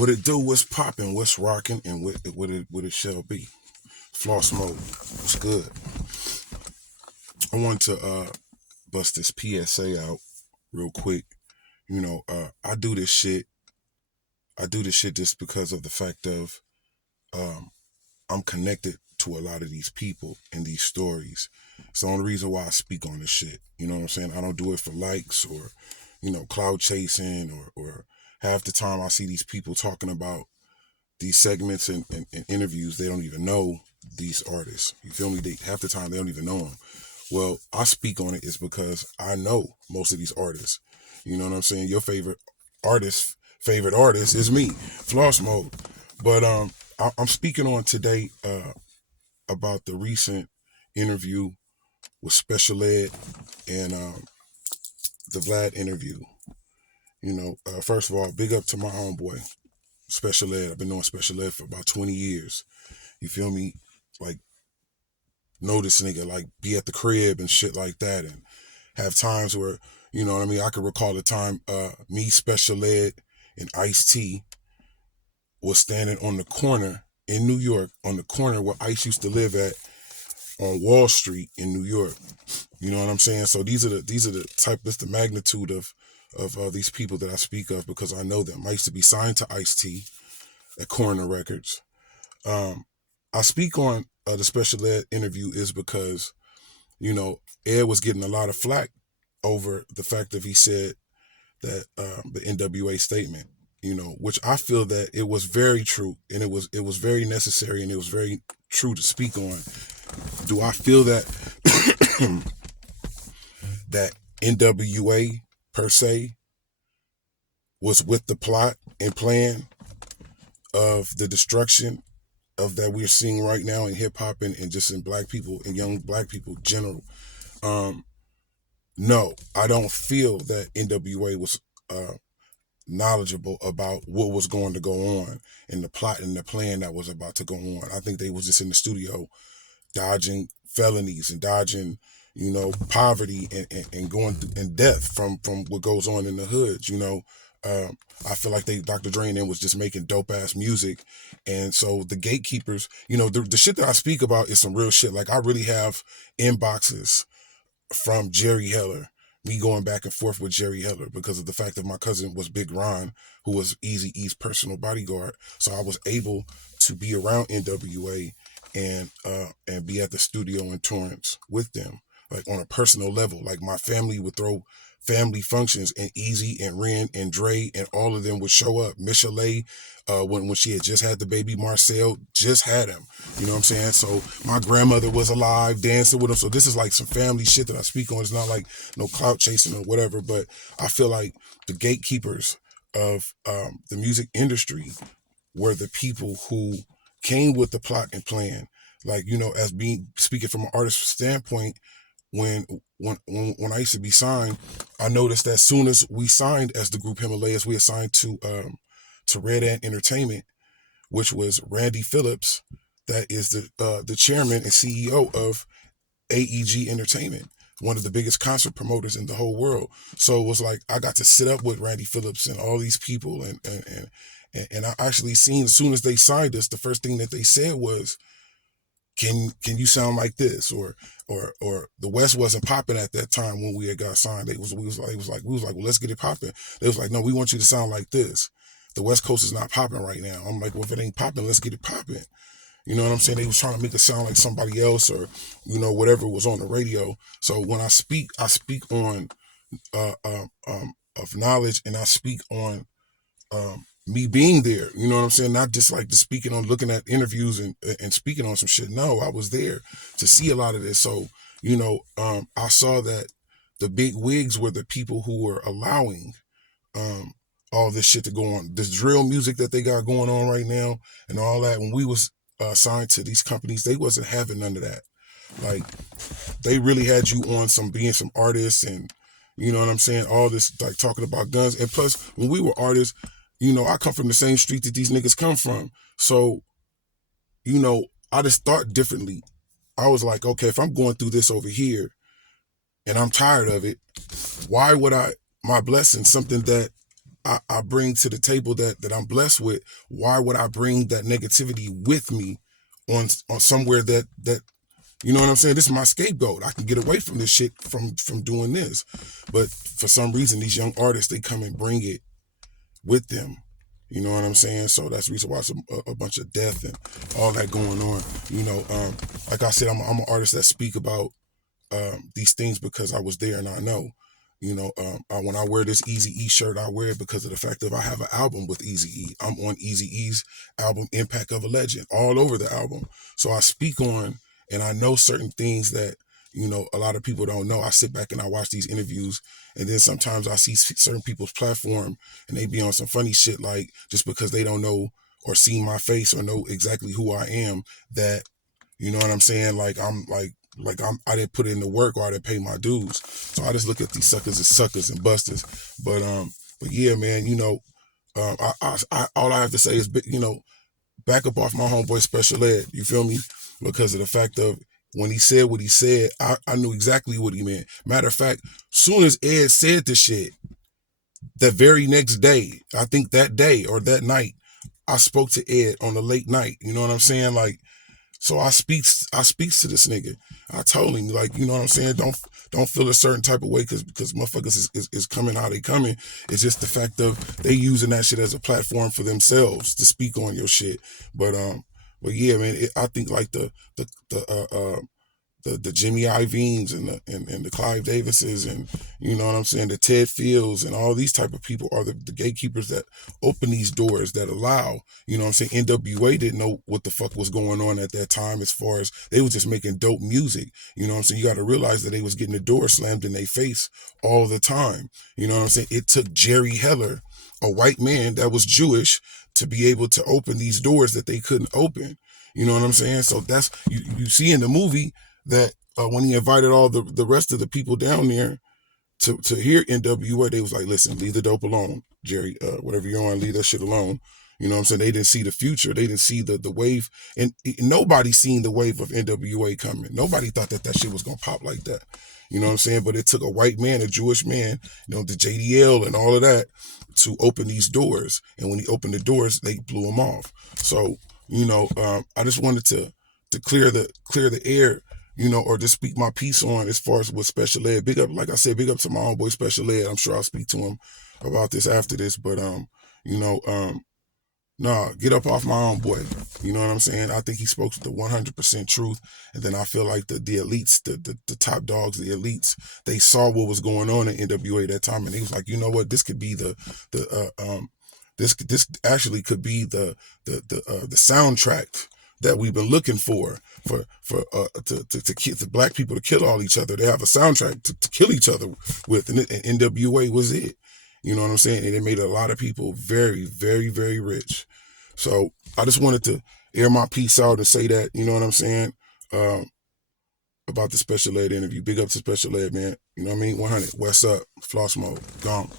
What it do, what's popping, what's rocking, and what it shall be. Floss mode. What's good? I want to bust this PSA out real quick. I do this shit. I do this shit just because of the fact of I'm connected to a lot of these people and these stories. It's the only reason why I speak on this shit. You know what I'm saying? I don't do it for likes or, cloud chasing or half the time I see these people talking about these segments and interviews. They don't even know these artists. You feel me? Half the time they don't even know them. Well, I speak on it is because I know most of these artists. You know what I'm saying? Your favorite artist is me, Floss Mode. But I'm speaking on today about the recent interview with Special Ed and the VLAD interview. First of all, big up to my homeboy, Special Ed. I've been knowing Special Ed for about 20 years. You feel me? Like, know this nigga, like, be at the crib and shit like that, and have times where, you know what I mean? I could recall the time me, Special Ed, and Ice-T was standing on the corner in New York, on the corner where Ice used to live at on Wall Street in New York. You know what I'm saying? So these are the magnitude of these people that I speak of because I know them. I used to be signed to Ice-T at Coroner Records. I speak on the Special Ed interview is because, Ed was getting a lot of flack over the fact that he said that the NWA statement, which I feel that it was very true and it was very necessary and it was very true to speak on. Do I feel that that NWA per se was with the plot and plan of the destruction of that we're seeing right now in hip hop and just in black people and young black people in general? No, I don't feel that NWA was knowledgeable about what was going to go on and the plot and the plan that was about to go on. I think they was just in the studio dodging felonies and dodging, poverty and going through and death from what goes on in the hoods. I feel like Dr. Dre and them was just making dope ass music. And so the gatekeepers, the shit that I speak about is some real shit. Like I really have inboxes from Jerry Heller, me going back and forth with Jerry Heller because of the fact that my cousin was Big Ron, who was Eazy-E's personal bodyguard. So I was able to be around NWA and be at the studio in Torrance with them, like on a personal level. Like my family would throw family functions and Eazy and Ren and Dre and all of them would show up. Michelet, when she had just had the baby, Marcel just had him. You know what I'm saying? So my grandmother was alive dancing with him. So this is like some family shit that I speak on. It's not like no clout chasing or whatever, but I feel like the gatekeepers of the music industry were the people who came with the plot and plan. Like, as speaking from an artist standpoint, when I used to be signed, I noticed that as soon as we signed as the group Himalayas, we assigned to Red Ant Entertainment, which was Randy Phillips, that is the chairman and CEO of AEG Entertainment, one of the biggest concert promoters in the whole world. So it was like I got to sit up with Randy Phillips and all these people, and I actually seen as soon as they signed us, the first thing that they said was, Can you sound like this? Or the West wasn't popping at that time when we had got signed. We was like, well, let's get it popping. They was like, no, we want you to sound like this. The West Coast is not popping right now. I'm like, well, if it ain't popping, let's get it popping. You know what I'm saying? They was trying to make it sound like somebody else or, whatever was on the radio. So when I speak on of knowledge, and I speak on me being there, you know what I'm saying? Not just like just speaking on looking at interviews and speaking on some shit. No, I was there to see a lot of this. So, I saw that the big wigs were the people who were allowing all this shit to go on. This drill music that they got going on right now and all that. When we was signed to these companies, they wasn't having none of that. Like, they really had you on being some artists and, you know what I'm saying? All this, like, talking about guns. And plus, when we were artists, I come from the same street that these niggas come from. So, I just thought differently. I was like, okay, if I'm going through this over here and I'm tired of it, why would my blessing, something that I bring to the table that I'm blessed with, why would I bring that negativity with me on somewhere that you know what I'm saying? This is my scapegoat. I can get away from this shit from doing this. But for some reason, these young artists, they come and bring it with them. You know what I'm saying? So that's the reason why it's a bunch of death and all that going on. You know, like I said, I'm an artist that speak about these things because I was there and I know. You know, when I wear this Eazy-E shirt, I wear it because of the fact that I have an album with Eazy-E. I'm on Eazy-E's album, Impact of a Legend, all over the album. So I speak on, and I know certain things that, you know, a lot of people don't know. I sit back and I watch these interviews, and then sometimes I see certain people's platform, and they be on some funny shit, like just because they don't know or see my face or know exactly who I am, that, you know what I'm saying? I didn't put in the work or I didn't pay my dues. So I just look at these suckers as suckers and busters. But yeah, man, you know, all I have to say is, you know, back up off my homeboy Special Ed. You feel me? Because of the fact of when he said what he said, I knew exactly what he meant. Matter of fact, soon as Ed said the shit, the very next day, I think that day or that night, I spoke to Ed on the late night. You know what I'm saying? Like, so I speaks to this nigga. I told him, like, you know what I'm saying? Don't feel a certain type of way because motherfuckers is coming how they coming. It's just the fact of they using that shit as a platform for themselves to speak on your shit. But yeah, man, I think like the Jimmy Iovine's and the Clive Davises and, you know what I'm saying, the Ted Fields and all these type of people are the gatekeepers that open these doors that allow, you know what I'm saying. NWA didn't know what the fuck was going on at that time, as far as they was just making dope music. You know what I'm saying? You got to realize that they was getting the door slammed in their face all the time. You know what I'm saying? It took Jerry Heller, a white man that was Jewish, to be able to open these doors that they couldn't open. You know what I'm saying? So that's, you see in the movie that when he invited all the rest of the people down there to hear NWA, they was like, listen, leave the dope alone, Jerry, whatever you're on, leave that shit alone. You know what I'm saying? They didn't see the future. They didn't see the wave. And nobody seen the wave of NWA coming. Nobody thought that shit was going to pop like that. You know what I'm saying? But it took a white man, a Jewish man, you know, the JDL and all of that to open these doors. And when he opened the doors, they blew him off. So, you know, I just wanted to clear the air, you know, or just speak my piece on as far as with Special Ed. Big up, like I said, big up to my homeboy Special Ed. I'm sure I'll speak to him about this after this. But you know, nah, get up off my own boy. You know what I'm saying? I think he spoke the 100% truth. And then I feel like the elites, the top dogs, the elites, they saw what was going on in NWA that time, and he was like, you know what, this could be this actually could be the soundtrack that we've been looking for the black people to kill all each other. They have a soundtrack to kill each other with, and NWA was it. You know what I'm saying? And it made a lot of people very, very, very rich. So I just wanted to air my piece out and say that, you know what I'm saying, about the Special Ed interview. Big up to Special Ed, man. You know what I mean? 100. What's up? Floss mode. Gone.